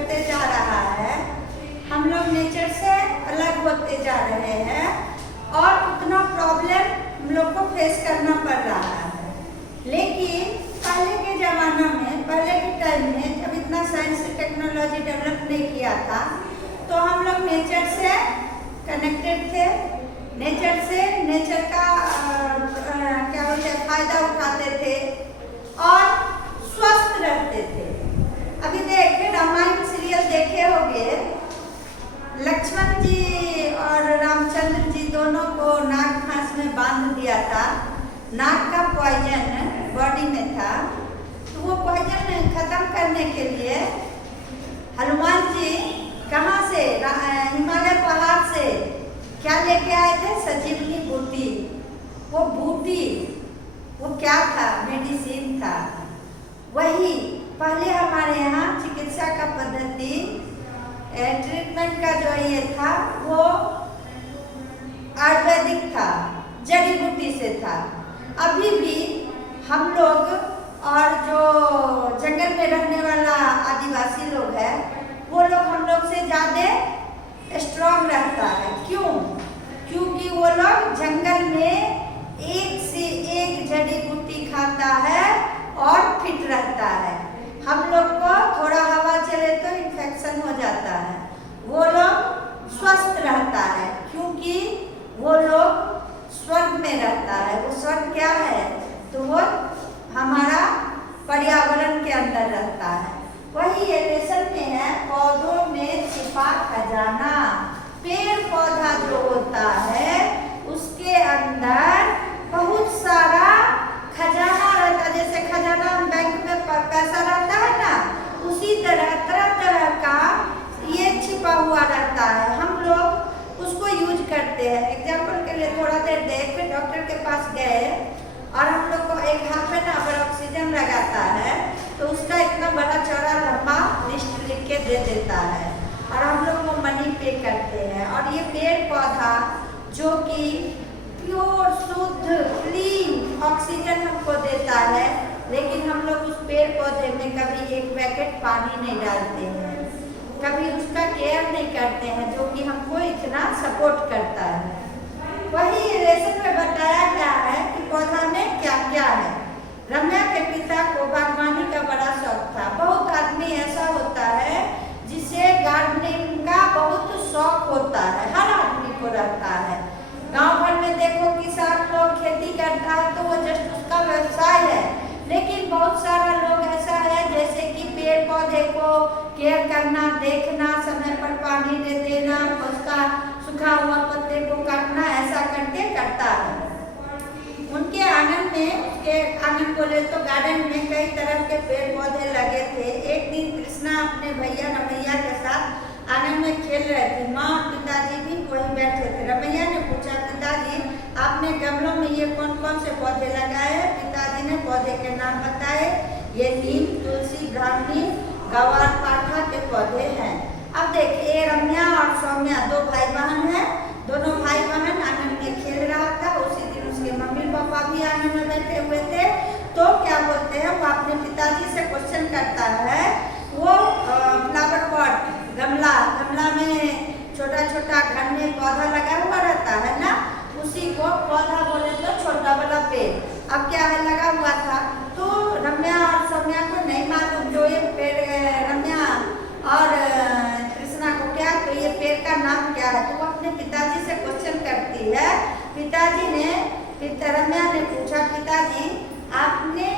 बढ़ते जा रहा है, हम लोग नेचर से अलग होते जा रहे हैं और उतना प्रॉब्लम हम लोग को फेस करना पड़ रहा है। लेकिन पहले के ज़माना में, पहले के टाइम में जब इतना साइंस टेक्नोलॉजी डेवलप नहीं किया था, तो हम लोग नेचर से कनेक्टेड थे, नेचर से नेचर का क्या बोलते हैं फायदा उठाते थे और स्वस्थ रहते थे। अभी देख रामायण सीरियल देखे होंगे, लक्ष्मण जी और रामचंद्र जी दोनों को नाग फांस में बांध दिया था। नाग का पॉइजन बॉडी में था, तो वो पॉइजन खत्म करने के लिए हनुमान जी कहाँ से, हिमालय पहाड़ से क्या लेके आए थे? संजीवनी बूटी। वो बूटी वो क्या था? मेडिसिन था। वही पहले हमारे यहाँ चिकित्सा का पद्धति, ट्रीटमेंट का जो ये था वो आयुर्वेदिक था, जड़ी बूटी से था। अभी भी हम लोग और जो जंगल में रहने वाला आदिवासी लोग है, वो लोग हम लोग से ज़्यादा स्ट्रॉन्ग रहता है। क्यों? क्योंकि वो लोग जंगल में एक से एक जड़ी बूटी खाता है और फिट रहता है। हम लोग को थोड़ा हवा चले तो इन्फेक्शन हो जाता है, वो लोग स्वस्थ रहता है क्योंकि वो लोग स्वर्ग में रहता है। वो स्वर्ग क्या है? तो वो हमारा पर्यावरण के अंदर रहता है। वही ये लेसन में है, पौधों में छिपा खजाना। पेड़ पौधा जो होता है उसके अंदर बहुत सारा खजाना रहता है। जैसे खजाना बैंक में पैसा रहता है ना, उसी तरह तरह तरह का ये छिपा हुआ रहता है। हम लोग उसको यूज करते हैं। एग्जाम्पल के लिए थोड़ा देर देख के डॉक्टर के पास गए और हम लोग को एक हाफ एन आवर ऑक्सीजन लगाता है, तो उसका इतना बड़ा चौड़ा लंबा लिस्ट लिख के दे देता है और हम लोग को मनी पे करते हैं। और ये पेड़ पौधा जो कि प्योर शुद्ध क्लीन ऑक्सीजन हमको देता है, लेकिन हम लोग उस पेड़ पौधे में कभी एक पैकेट पानी नहीं डालते हैं, कभी उसका केयर नहीं करते हैं, जो कि हमको इतना सपोर्ट करता है। वही लेसन में बताया गया है कि पौधा में क्या क्या है। रम्या के पिता को बागवानी का बड़ा शौक था। बहुत आदमी ऐसा होता है जिसे गार्डनिंग का बहुत शौक होता है, हर आदमी को रहता है। गांव भर में देखो किसान लोग खेती करता है तो वो जस्ट उसका व्यवसाय है, लेकिन बहुत सारा लोग ऐसा है जैसे कि पेड़ पौधे को केयर करना, देखना, समय पर पानी दे देना, उसका सूखा हुआ पत्ते को काटना, ऐसा करके करता है। उनके आंगन में, उसके आंगन बोले तो गार्डन में कई तरह के पेड़ पौधे लगे थे। एक दिन कृष्णा अपने भैया रमैया के साथ आंगन में खेल रहे थे। माँ और पिताजी भी वहीं बैठे थे। रमैया ने पूछा, पिताजी आपने गमलों में ये कौन कौन से पौधे लगाए हैं? पिताजी ने पौधे के नाम बताए। ये नीम, तुलसी, ब्राह्मी, गवार, पाठा के पौधे हैं। अब देखिए रम्या और सौम्या दो भाई बहन हैं। दोनों भाई बहन आंगन में खेल रहा था। उसी दिन उसके मम्मी पापा भी आंगन में बैठे हुए थे। तो क्या बोलते हैं, वो अपने पिताजी से क्वेश्चन करता है। वो फ्लावर पॉट, गमला में छोटा छोटा घर में पौधा लगा हुआ रहता है ना, उसी को पौधा बोले तो छोटा वाला पेड़। अब क्या है, लगा हुआ था। तो रम्या और सौम्या को नहीं मालूम जो ये पेड़, रम्या और कृष्णा को क्या, तो ये पेड़ का नाम क्या है। तो वो अपने पिताजी से क्वेश्चन करती है। पिताजी ने, रम्या ने पूछा, पिताजी आपने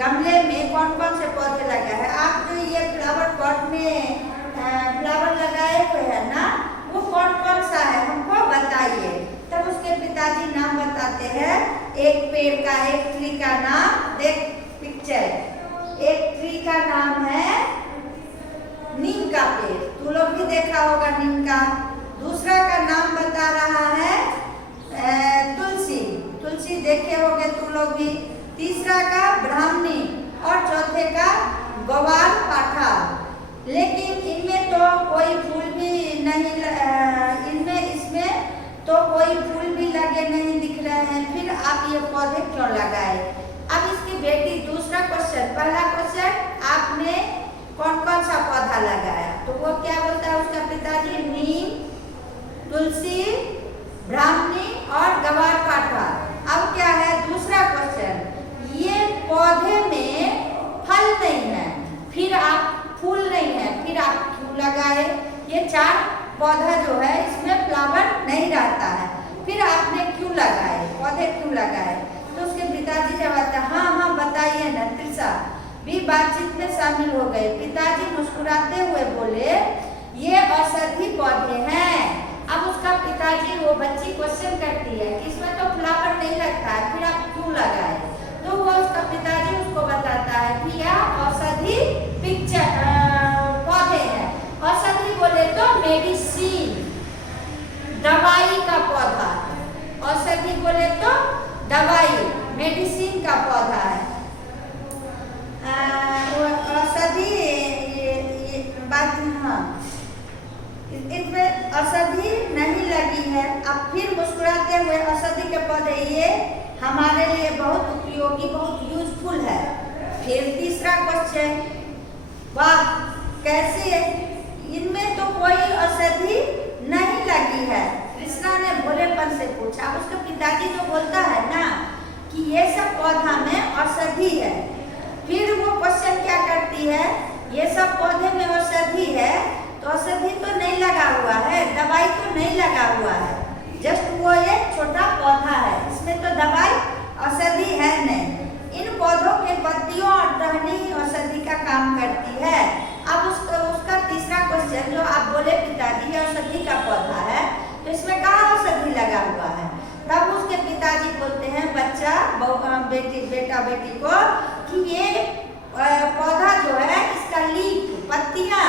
गमले में कौन कौन से पौधे लगाए हैं? आप जो ये फ्लावर पॉट में फ्लावर लगाए हुए हैं ना, वो कौन कौन सा है, हमको बताइए। तब उसके पिताजी नाम बताते हैं। एक पेड़ का, एक ट्री का नाम, देख पिक्चर, एक ट्री का नाम है नीम का पेड़, तू लोग भी देखा होगा नीम का। दूसरा का नाम बता रहा है तुलसी, तुलसी देखे होंगे तुम लोग भी। तीसरा का ब्राह्मी और चौथे का गवार, पाठा। लेकिन इनमें तो कोई फूल भी नहीं, इसमें तो कोई फूल भी लगे नहीं दिख रहे हैं, फिर आप ये पौधे क्यों लगाए? अब इसकी बेटी दूसरा क्वेश्चन, पहला क्वेश्चन आपने कौन कौन सा पौधा लगाया, तो वो क्या बोलता है उसका पिताजी, नीम, तुलसी, ब्राह्मणी और ग्वारपाठा। अब क्या है दूसरा क्वेश्चन, ये पौधे में फल नहीं है, फिर आप फूल नहीं है, फिर आप क्यों लगाए? ये 4 पौधा जो है इसमें फ्लावर नहीं रहता है, फिर आपने क्यों लगाए, पौधे क्यों लगाए? तो उसके पिताजी जब आते हैं, हाँ बताइए ना। त्रिशा भी बातचीत में शामिल हो गए। पिताजी मुस्कुराते हुए बोले, ये औषधि पौधे हैं। अब उसका पिताजी, वो बच्ची क्वेश्चन करती है कि इसमें तो फ्लावर नहीं लगता है, फिर आप क्यों लगाए? तो वो उसका पिताजी उसको बताता है कि यह औषधि पौधे हैं। औषधि बोले तो मेडिसिन, दवाई का पौधा। औषधि बोले तो दवाई, मेडिसिन का पौधा है। औषधि बात, हाँ, इसमें औषधि नहीं लगी है। अब फिर मुस्कुराते हुए, औषधि के पौधे ये हमारे लिए बहुत उपयोगी, बहुत यूजफुल है। फिर तीसरा क्वेश्चन, वाह कैसे, इनमें तो कोई औषधि नहीं लगी है, कृष्णा ने भोलेपन से पूछा। अब उसके पिताजी जो बोलता है ना कि ये सब पौधा में औषधि है, फिर वो क्वेश्चन क्या करती है, ये सब पौधे में औषधि है तो औषधि तो नहीं लगा हुआ है, दवाई तो नहीं लगा हुआ है, जस्ट वो एक छोटा पौधा है, इसमें तो दवाई औषधि है नहीं। इन पौधों के पत्तियों और टहनी ही औषधि का काम करती है। अब उसका तीसरा क्वेश्चन जो आप बोले पिताजी ये औषधि का पौधा है, तो इसमें कहाँ औषधि लगा हुआ है? तब उसके पिताजी बोलते हैं बेटा बेटी को कि ये पौधा जो है इसका लीफ, पत्तियां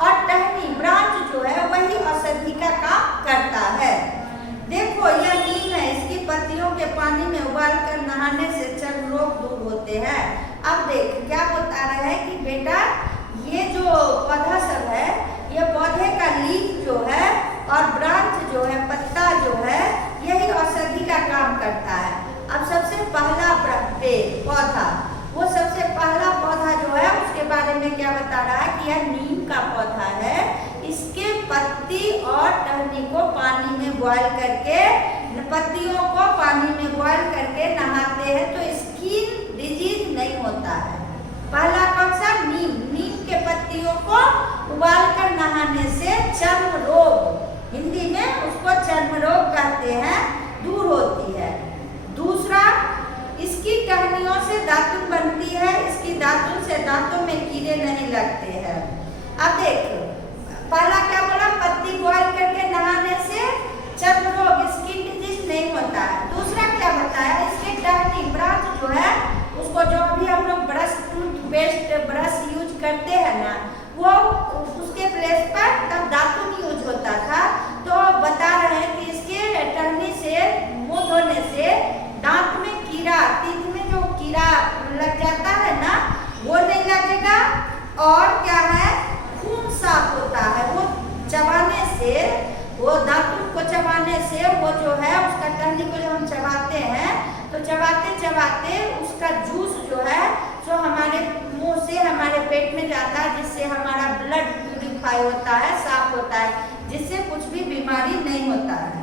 और टहनी, ब्रांच जो है वही औषधि का काम करता है। देखो यह नीम है, इसकी पत्तियों के पानी में उबालकर नहाने से चर्म रोग दूर होते हैं। अब देख क्या बता रहा है कि बेटा ये जो पौधा सब है, ये पौधे का लीफ जो है और ब्रांच जो है, पत्ता जो है, यही औषधि का काम करता है। अब सबसे पहला पौधा, वो सबसे पहला पौधा जो है उसके बारे में क्या बता रहा है कि यह नीम का पौधा है। इसके पत्ती और टहनी को पानी में बॉयल करके, पत्तियों को पानी में बॉयल करके नहाते हैं तो स्किन डिजीज नहीं होता है। पहला कौन सा? नीम। नीम के पत्तियों को उबालकर नहाने से चर्म रोग, हिंदी में उसको चर्म रोग कहते हैं, दूर होती है। दूसरा, इसकी टहनियों से दातुन बनती है, इसकी दातुन से दांतों में कीड़े नहीं लगते हैं। अब देख पहला क्या बोला, पत्ती बॉयल करके नहाने से चर्म रोग, स्किन डिजीज नहीं होता है। दूसरा क्या बताया, इसके टहनी, ब्रांच जो है उसको जो भी हम लोग ब्रश, टूथपेस्ट ब्रश यूज करते हैं ना, वो उसके प्लेस पर तब दातुन यूज होता था। तो बता रहे हैं कि इसके टहनी से मुंह धोने से दांत में कीड़ा, तीत में जो कीड़ा लग जाता है ना, वो नहीं लगेगा। और क्या है, खून साफ होता है। वो चबाने से, वो दातुन को चबाने से वो जो है उसका टहनी को जब हम चबाते हैं तो चबाते चबाते उसका जूस जो है जो हमारे मुंह से हमारे पेट में जाता है, जिससे हमारा ब्लड प्यूरिफाई होता है, साफ होता है, जिससे कुछ भी बीमारी नहीं होता है।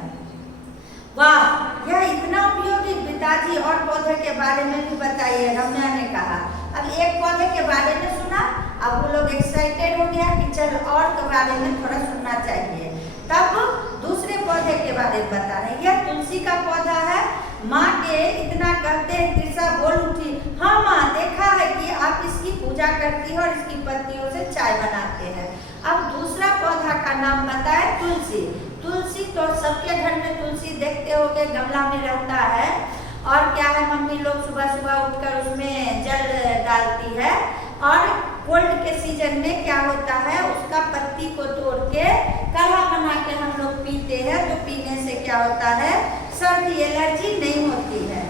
वाह, यह इतना उपयोगी पिताजी और पौधे के बारे में भी बताइए, रम्या ने कहा। अब एक पौधे के बारे में सुना, अब वो लोग एक्साइटेड हो गया कि चल और के बारे में थोड़ा सुनना चाहिए। तब दूसरे पौधे के बारे में बता रहे हैं। यह तुलसी का पौधा है। माँ के इतना कहते हैं, त्रिशा बोल उठी, हाँ माँ, देखा है कि आप इसकी पूजा करती है और इसकी पत्तियों से चाय बनाते हैं। अब दूसरा पौधा का नाम बताए, तुलसी। तुलसी तो सबके घर में तुलसी देखते होंगे, गमला में रहता है। और क्या है, मम्मी लोग सुबह सुबह उठकर उसमें जल डालती है। और कोल्ड के सीजन में क्या होता है, उसका पत्ती को तोड़ के काढ़ा बना के हम लोग पीते हैं, तो पीने से क्या होता है, सर्दी, एलर्जी नहीं होती है।